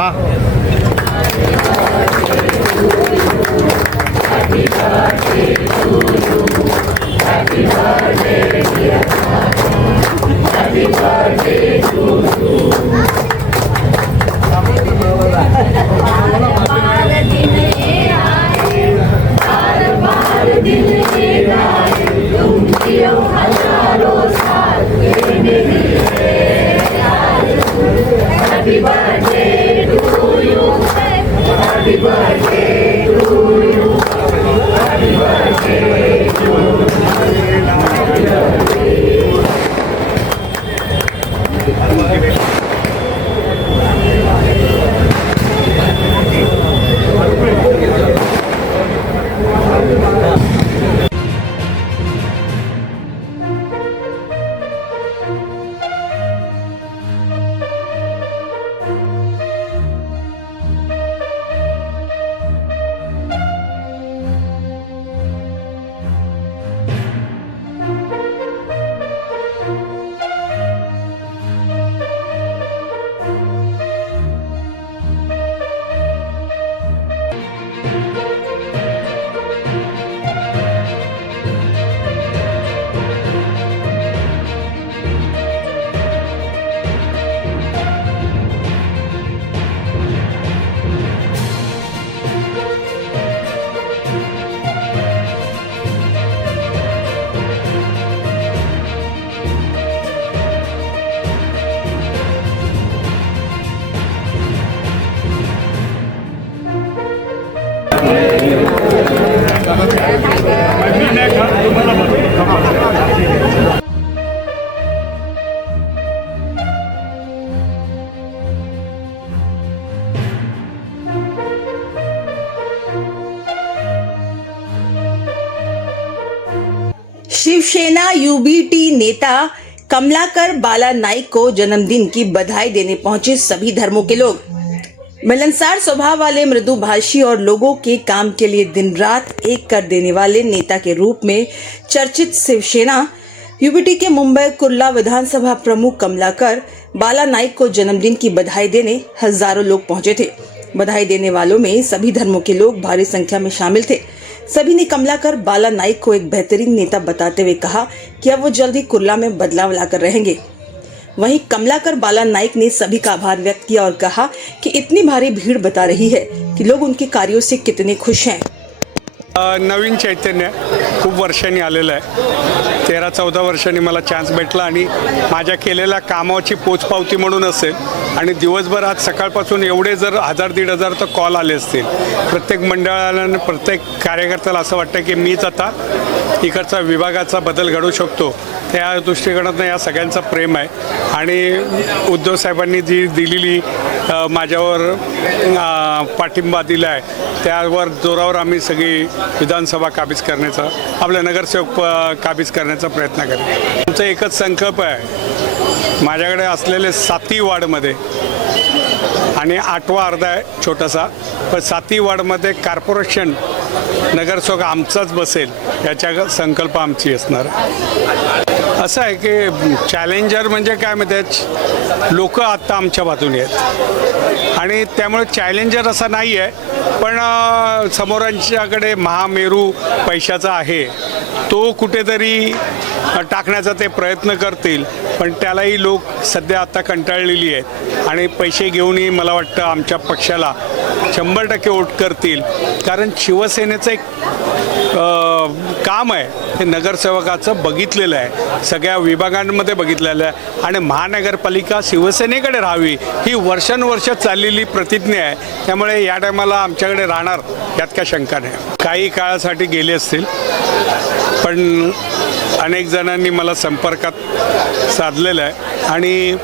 हाँ शिवसेना यूबीटी नेता कमलाकर बाला नाइक को जन्मदिन की बधाई देने पहुंचे सभी धर्मों के लोग। मिलनसार स्वभाव वाले, मृदुभाषी और लोगों के काम के लिए दिन रात एक कर देने वाले नेता के रूप में चर्चित शिवसेना यूबीटी के मुंबई कुर्ला विधानसभा प्रमुख कमलाकर बाला नाइक को जन्मदिन की बधाई देने हजारों लोग पहुंचे थे। बधाई देने वालों में सभी धर्मों के लोग भारी संख्या में शामिल थे। सभी ने कमलाकर बाला नाइक को एक बेहतरीन नेता बताते हुए कहा कि अब वो जल्द ही कुर्ला में बदलाव लाकर रहेंगे। वहीं कमलाकर बाला नाइक ने सभी का आभार व्यक्त किया और कहा कि इतनी भारी भीड़ बता रही है कि लोग उनके कार्यों से कितने खुश हैं। नवीन चैतन्य खूप वर्षांनी आलेलं आहे। 13-14 वर्षांनी मला चान्स भेटला आणि माझ्या केलेल्या कामाची पोचपावती म्हणून असेल आणि दिवसभर आज सकाळपासून एवढे जर 1000-1500 तर कॉल आले असतील। प्रत्येक मंडळाला, प्रत्येक कार्यकर्त्याला असं वाटतं की मीच आता इकडचा विभागाचा बदल घडवू शकतो। त्या दृष्टिकोनातून या सगळ्यांचा प्रेम आहे आणि उद्धव साहेबांनी जी दिलेली माझ्यावर पाठिंबा दिला आहे त्यावर जोरावर आम्ही सगळी विधानसभा काबीज करण्याचा, आपल्या नगरसेवक काबीज करण्याचा प्रयत्न करेल। आमचा एकच संकल्प आहे, माझ्याकडे असलेले 7ही वार्डमध्ये आणि 8वा अर्धा आहे छोटासा, पण 7ही वार्डमध्ये कॉर्पोरेशन नगरसेवक आमचाच बसेल याचा संकल्प आमची असणार आहे। असं आहे की चॅलेंजर म्हणजे काय माहिती, लोक आता आमच्या बाजूने आहेत आणि त्यामुळे चॅलेंजर असा नाही आहे, पण समोरांच्याकडे महामेरू पैशाचा आहे तो कुठेतरी टाकण्याचा ते प्रयत्न करतील, पण त्यालाही लोक सध्या आता कंटाळलेली आहेत आणि पैसे घेऊनही मला वाटतं आमच्या पक्षाला 100% वोट करतील। कारण शिवसेनेचं एक काम आहे हे नगरसेवकाचं बघितलेलं आहे, सगळ्या विभागांमध्ये बघितलेलं आहे आणि महानगरपालिका शिवसेनेकडे राहावी ही वर्षानुवर्ष चाललेली प्रतिज्ञा आहे। त्यामुळे या टायमाला आमच्याकडे राहणार यात काय शंका नाही। काही काळासाठी गेले असतील, पण अनेक जणांनी मला संपर्कात साधलेला आहे आणि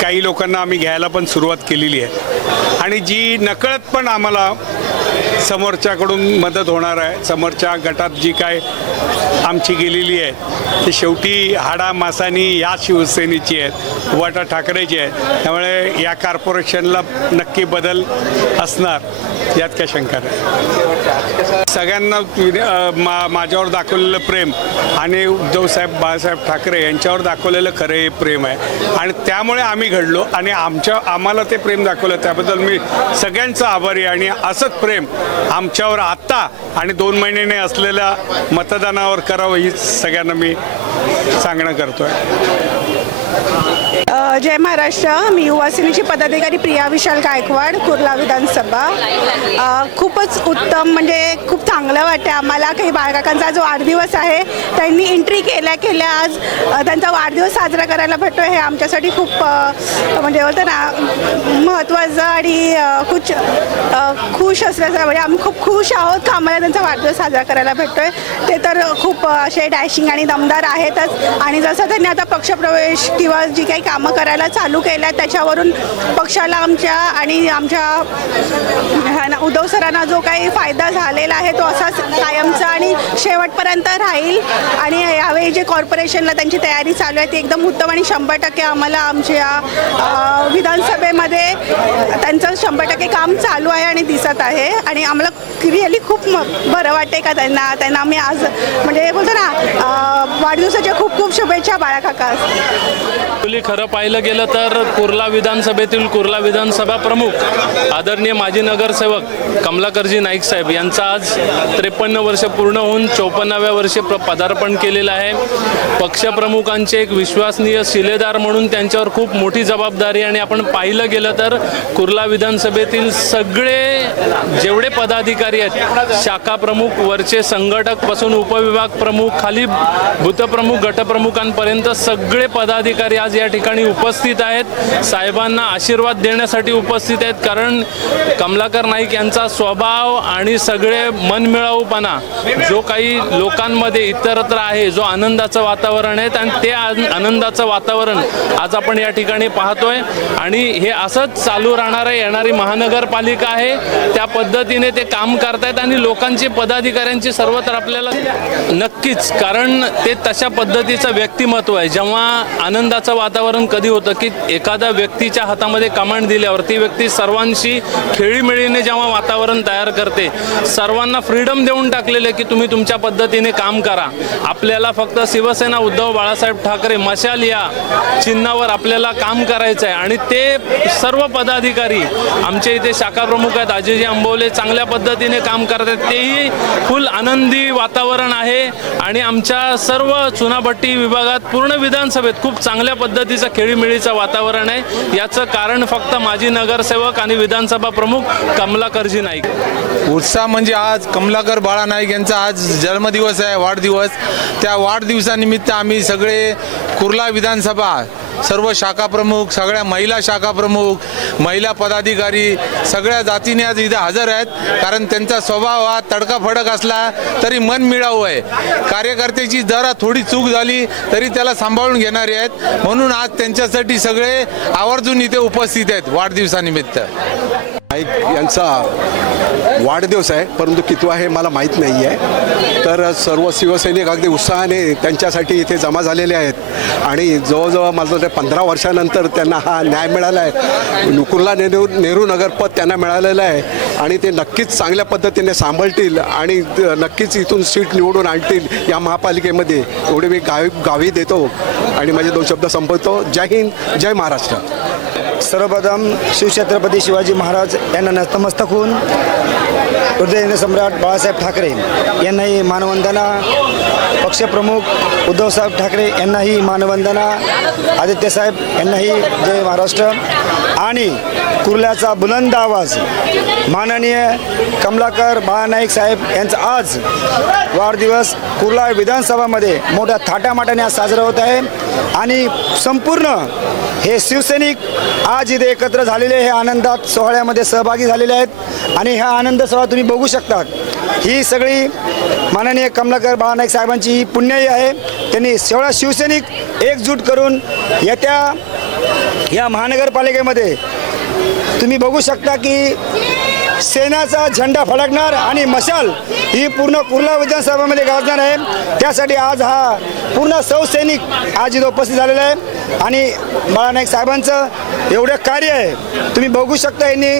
काही लोकांना आम्ही घ्यायला पण सुरुवात केलेली आहे आणि जी नकळत पण आम्हाला समोरच्याकडून मदत होणार आहे, समोरच्या गटात जी काय आमची गेलेली आहे ती शेवटी हाडा मासानी या शिवसेनेची आहेत, उबाटा ठाकरेची आहेत. त्यामुळे या कॉर्पोरेशनला नक्की बदल असणार यात काय शंका नाही. सगळ्यांना माझ्यावर दाखवलेलं प्रेम आणि उद्धवसाहेब बाळासाहेब ठाकरे यांच्यावर दाखवलेलं खरं हे प्रेम आहे आणि त्यामुळे आम्ही घडलो आणि आम्हाला ते प्रेम दाखवलं त्याबद्दल मी सगळ्यांचा आभारी आहे. आणि असंच प्रेम आमच्यावर आत्ता आणि 2 महिन्याने असलेल्या मतदानावर करावं ही सगळ्यांना मी सांगणं करतोय. जय महाराष्ट्र. मी युवा सेनेची पदाधिकारी प्रिया विशाल गायकवाड, कुर्ला विधानसभा. खूपच उत्तम, म्हणजे खूप चांगलं वाटतं आम्हाला. काही बाळकाकांचा जो वाढदिवस आहे त्यांनी एंट्री केल्या आज त्यांचा वाढदिवस साजरा करायला भेटतो हे आमच्यासाठी खूप म्हणजे बोलतं ना महत्त्वाचं आणि खुश असल्याचं, म्हणजे आम्ही खूप खुश आहोत का आम्हाला त्यांचा वाढदिवस साजरा करायला भेटतोय. ते तर खूप असे डॅशिंग आणि दमदार आहेतच. आणि जसं त्यांनी आता पक्षप्रवेश किंवा जी काही कामं करायला चालू केल्या त्याच्यावरून पक्षाला आमच्या उद्धव सरांना जो काही फायदा झालेला आहे तो असाच कायमचा आणि शेवटपर्यंत राहील. आणि यावेळी जे कॉर्पोरेशनला त्यांची तयारी चालू आहे ती एकदम उत्तम आणि 100% आम्हाला आमच्या विधानसभेमध्ये त्यांचं 100% काम चालू आहे आणि दिसत आहे. आणि आम्हाला रिअली खूप बरं वाटते का त्यांना आम्ही आज म्हणजे बोलतो ना वाढदिवसाच्या खूप खूप शुभेच्छा बाळाकाका. खरं पाहिलं गेलं तर कुर्ला विधानसभेतील कुर्ला विधानसभा प्रमुख आदरणीय माजी नगरसेवक कमलाकरजी नाईक साहेब यांचा आज 53 वर्ष पूर्ण होऊन 54व्या वर्षी पदार्पण केलेलं आहे. पक्षप्रमुखांचे एक विश्वसनीय शिलेदार म्हणून त्यांच्यावर खूप मोठी जबाबदारी. आणि आपण पाहिलं गेलं तर कुर्ला विधानसभेतील सगळे जेवढे पदाधिकारी आहेत, शाखा प्रमुख वरचे संघटक पासून उपविभाग प्रमुख खाली बूथप्रमुख गटप्रमुखांपर्यंत सगळे पदाधिकारी आज या ठिकाणी उपस्थित आहेत. साहेबांना आशीर्वाद देण्यासाठी उपस्थित आहेत. कारण कमलाकर नाईक यांचा स्वभाव आणि सगळे मनमिळाऊपणा जो काही लोकांमध्ये इतरत्र आहे, जो आनंदाचं वातावरण आहे आणि ते आनंदाचं वातावरण आज आपण या ठिकाणी पाहतोय. आणि हे असंच चालू राहणार आहे. येणारी महानगरपालिका आहे त्या पद्धतीने ते काम करतायत आणि लोकांची पदाधिकाऱ्यांची सर्वत्र आपल्याला नक्कीच, कारण ते तशा पद्धतीचं व्यक्तिमत्व आहे. जेव्हा आनंदाचं वातावरण कधी होतं की एखाद्या व्यक्तीच्या हातामध्ये कमांड दिल्यावर ती व्यक्ती सर्वांशी खेळीमेळीने जेव्हा वातावरण तयार करते, सर्वांना फ्रीडम देऊन टाकलेले की तुम्ही तुमच्या पद्धतीने काम करा. आपल्याला फक्त शिवसेना उद्धव बाळासाहेब ठाकरे मशाल या चिन्हावर आपल्याला काम करायचं आहे. आणि ते सर्व पदाधिकारी आमचे इथे शाखा प्रमुख आहेत अजयजी अंबवले, चांगल्या पद्धतीने काम करत आहेत. तेही फुल आनंदी वातावरण आहे. आणि आमच्या सर्व चुनाभट्टी विभागात पूर्ण विधानसभेत खूप चांगल्या पद्धतीचं खेळीमेळीचं वातावरण आहे. याचं कारण फक्त माजी नगरसेवक आणि विधानसभा प्रमुख कमलाकरजी नाईक. उत्साह म्हणजे आज कमलाकर बाळा नाईक यांचा आज जन्मदिवस आहे, वाढदिवस. त्या वाढदिवसानिमित्त आम्ही सगळे कुर्ला विधानसभा सर्व शाखा प्रमुख, सगळ्या महिला शाखा प्रमुख, महिला पदाधिकारी सगळ्या जातीने आज इथे हजर आहेत. कारण त्यांचा स्वभाव हा तडकाफडक असला तरी मन मिळावू आहे. कार्यकर्त्याची जरा थोडी चूक झाली तरी त्याला सांभाळून घेणारे आहेत. म्हणून आज त्यांच्यासाठी सगळे आवर्जून इथे उपस्थित आहेत वाढदिवसानिमित्त. नाईक यांचा वाढदिवस आहे, परंतु कितवा आहे मला माहीत नाही आहे. तर सर्व शिवसैनिक अगदी उत्साहाने त्यांच्यासाठी इथे जमा झालेले आहेत आणि जवळजवळ माझं ते 15 वर्षानंतर त्यांना हा न्याय मिळाला आहे. कुर्ला नेहरू नगरपद त्यांना मिळालेलं आहे आणि ते नक्कीच चांगल्या पद्धतीने सांभाळतील आणि नक्कीच इथून सीट निवडून आणतील या महापालिकेमध्ये, एवढे मी गावी देतो आणि माझे 2 शब्द संपवतो. जय हिंद, जय महाराष्ट्र. सर्वप्रथम शिवछत्रपती शिवाजी महाराज यांना नतमस्तक होऊन हृदय सम्राट बाळासाहेब ठाकरे यांनाही मानवंदना, पक्षप्रमुख उद्धवसाहेब ठाकरे यांनाही मानवंदना, आदित्यसाहेब यांनाही जय महाराष्ट्र. आणि कुर्ल्याचा बुलंद आवाज माननीय कमलाकर बाळानाईक साहेब यांचा आज वाढदिवस कुर्ला विधानसभामध्ये मोठ्या थाटामाटाने आज साजरा होत आहे. आणि संपूर्ण हे शिवसैनिक आज इथे एकत्र झालेले हे आनंदात सोहळ्यामध्ये सहभागी झालेले आहेत. आणि हा आनंद सोहळा तुम्ही बघू शकता. ही सगळी माननीय कमलाकर बाळानाईक साहेबांची ही पुण्याई आहे. त्यांनी सगळा शिवसैनिक एकजूट करून येत्या या महानगरपालिकेमध्ये तुम्ही बघू शकता की सेनाचा झेंडा फडकणार आणि मशाल ही पूर्ण कुर्ला विधानसभामध्ये गाजणार आहे. त्यासाठी आज हा पूर्ण सैनिक आज इथं उपस्थित झालेला आहे आणि बाळानाईक साहेबांचं एवढं कार्य आहे. तुम्ही बघू शकता, यांनी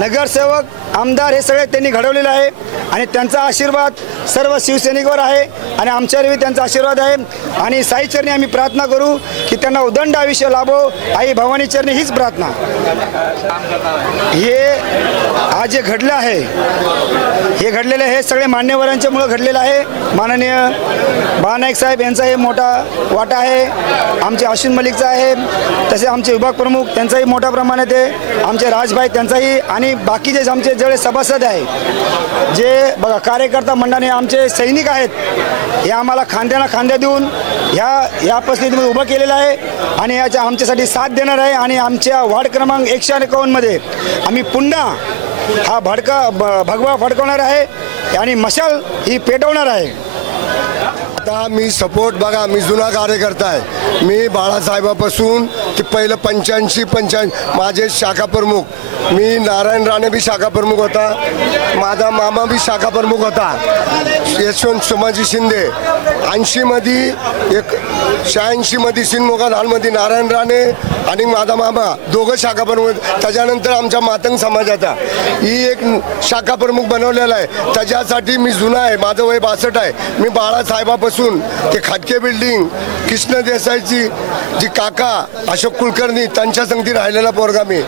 नगरसेवक आमदार हे सगळे त्यांनी घडवलेलं आहे आणि त्यांचा आशीर्वाद सर्व शिवसैनिकांवर आहे आणि आमच्यावरही त्यांचा आशीर्वाद आहे. आणि साईचरणी आम्ही प्रार्थना करू की त्यांना उदंड आयुष्य लाभो. आई भवानी चरणी हीच प्रार्थना. हे आज जे घडलं आहे, हे घडलेलं हे सगळे मान्यवरांच्यामुळं घडलेलं आहे. माननीय बाळानाईक साहेब यांचा हे मोठा वाटा आहे, आमचे अश्विन मलिकचा आहे, तसे आमचे विभाग प्रमुख त्यांचाही मोठ्या प्रमाणात आहे, आमचे राजभाई त्यांचाही आणि बाकीचे आमचे जेवढे सभासद आहे, जे बघा कार्यकर्ता मंडळाने आमचे सैनिक आहेत, हे आम्हाला खांद्याला खांद्या देऊन ह्या परिस्थितीमध्ये उभं केलेलं आहे आणि याच्या आमच्यासाठी साथ देणार आहे. आणि आमच्या वार्ड क्रमांक 151मध्ये आम्ही पुन्हा हा भगवा फडकवणार आहे आणि मशाल ही पेटवणार आहे. आता मी सपोर्ट बघा, मी जुना कार्यकर्ता आहे. मी बाळासाहेबापासून ते पहिलं 85 माझे शाखा प्रमुख, मी नारायण राणे बी शाखा प्रमुख होता, माझा मामा बी शाखा प्रमुख होता, यशवंत सोमाजी शिंदे. 80मध्ये 86मध्ये सिनमोगा हॉलमध्ये नारायण राणे आणि माझा मामा दोघं शाखा प्रमुख. त्याच्यानंतर आमच्या मातंग समाजाचा ही एक शाखा प्रमुख बनवलेला आहे. त्याच्यासाठी मी जुना आहे, माझं वय 62 आहे. मी बाळासाहेबापासून ते खाटके बिल्डिंग, कृष्ण देसाईची जी काका अशोक कुलकर्णी त्यांच्या संगती राहिलेला पोरगा मी.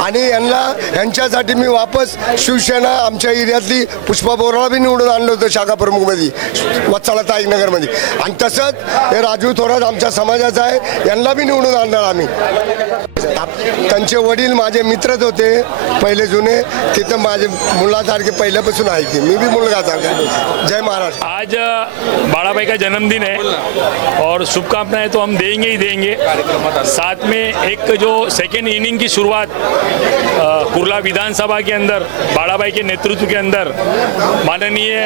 आणि यांच्यासाठी मी वापस शिवसेना आमच्या एरियातली पुष्पा बोराला बी निवडून आणलं होतं शाखा प्रमुखमध्ये, वत्साला ताईनगरमध्ये. आणि तसंच हे राजू थोरात आमच्या समाजाचा आहे, यांना बी निवडून आणणार आम्ही. त्यांचे वडील माझे मित्रच होते पहिले जुने, तिथं माझे मुलासारखे पहिल्यापासून आहे की मी भी मुलगासारखा. जय महाराष्ट्र. आज बाड़ाभाई का जन्मदिन है और शुभकामनाएं तो हम देंगे ही देंगे. साथ में एक जो सेकेंड इनिंग की शुरुआत कुर्ला विधानसभा के अंदर बाड़ाभाई के नेतृत्व के अंदर माननीय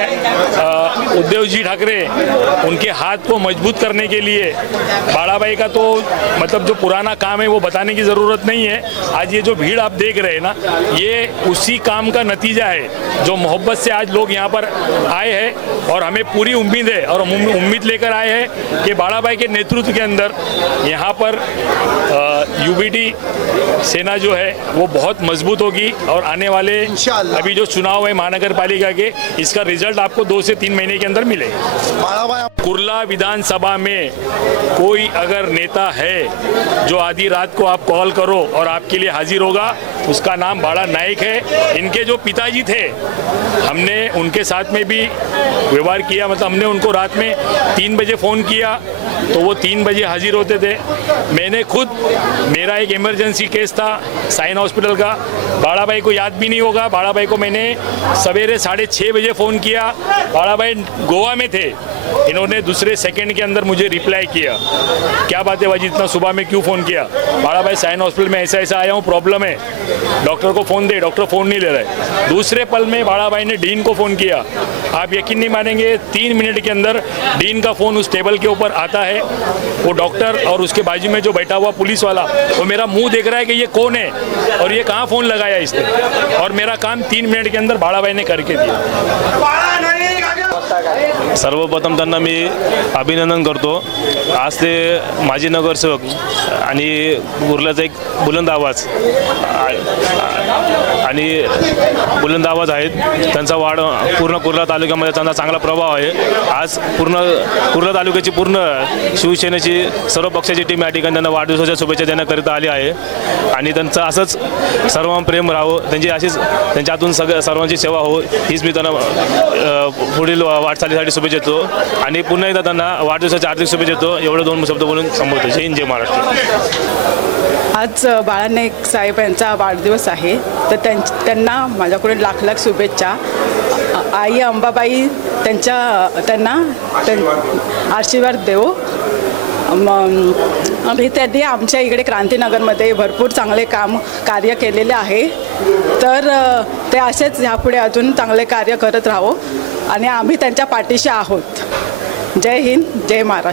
उद्धव जी ठाकरे उनके हाथ को मजबूत करने के लिए बाड़ाभाई का तो मतलब जो पुराना काम है वो बताने की ज़रूरत नहीं है. आज ये जो भीड़ आप देख रहे हैं ना, ये उसी काम का नतीजा है. जो मोहब्बत से आज लोग यहाँ पर आए हैं और हमें पूरी उम्मीद है और उम्मीद लेकर आए हैं कि बाड़ाभाई के नेतृत्व के अंदर यहाँ पर यूबीटी सेना जो है वो बहुत मजबूत होगी और आने वाले अभी जो चुनाव है महानगर पालिका के, इसका रिजल्ट आपको 2 से 3 महीने के अंदर मिलेगा. कुर्ला विधानसभा में कोई अगर नेता है जो आधी रात को आप कॉल करो और आपके लिए हाजिर होगा, उसका नाम बाळानाईक है. इनके जो पिताजी थे, हमने उनके साथ में भी व्यवहार किया, मतलब हमने उनको रात में 3 बजे फ़ोन किया तो वो 3 बजे हाजिर होते थे. मैंने खुद, मेरा एक इमरजेंसी केस था साइन हॉस्पिटल का, बाड़ाभाई को याद भी नहीं होगा, बाड़ाभाई को मैंने सवेरे 6:30 बजे फ़ोन किया. बाड़ाभाई गोवा में थे, इन्होंने दूसरे सेकंड के अंदर मुझे रिप्लाई किया, क्या बात है भाई इतना सुबह में क्यों फ़ोन किया. बाड़ाभाई साइन हॉस्पिटल में ऐसा आया हूँ, प्रॉब्लम है, डॉक्टर को फ़ोन दे, डॉक्टर फ़ोन नहीं ले रहे. दूसरे पल में बाड़ाभाई ने डीन को फ़ोन किया. आप यकीन नहीं मानेंगे, 3 मिनट के अंदर डीन का फ़ोन उस टेबल के ऊपर आता है. वो डॉक्टर और उसके बाजू में जो बैठा हुआ पुलिस वाला, वो मेरा मुंह देख रहा है कि ये कौन है और ये कहाँ फ़ोन लगाया इसने, और मेरा काम 3 मिनट के अंदर बाड़ाभाई ने करके दिया. सर्वप्रथम त्यांना मी अभिनंदन करतो. आज ते माजी नगरसेवक आणि कुर्ल्याचा एक बुलंद आवाज आहेत. त्यांचा वाढ पूर्ण कुर्ला तालुक्यामध्ये त्यांचा चांगला प्रभाव आहे. आज पूर्ण कुर्ला तालुक्याची पूर्ण शिवसेनेची सर्व पक्षाची टीम या ठिकाणी त्यांना वाढदिवसाच्या शुभेच्छा देण्याकरिता आली आहे आणि त्यांचं असंच सर्व प्रेम राहावं, त्यांची अशीच त्यांच्यातून सर्वांची सेवा हो, हीच मी त्यांना पुढील वाटचालीसाठी शुभेच्छा देतो आणि पुन्हा एकदा त्यांना वाढदिवसाच्या हार्दिक शुभेच्छा देतो. एवढे 2 शब्द बोलून संबोधतो. जय हिंद, जय महाराष्ट्र. आज बाळानाईक साहेब यांचा वाढदिवस आहे, तर त्यांना माझ्याकडून लाख लाख शुभेच्छा. आई अंबाबाई त्यांना आशीर्वाद देव. त्यांनी आमच्या इकडे क्रांतीनगरमध्ये भरपूर चांगले कार्य केलेले आहे, तर ते असेच ह्यापुढे अजून चांगले कार्य करत राहो आणि आम्ही त्यांच्या पाठीशी आहोत. जय हिंद, जय महाराष्ट्र.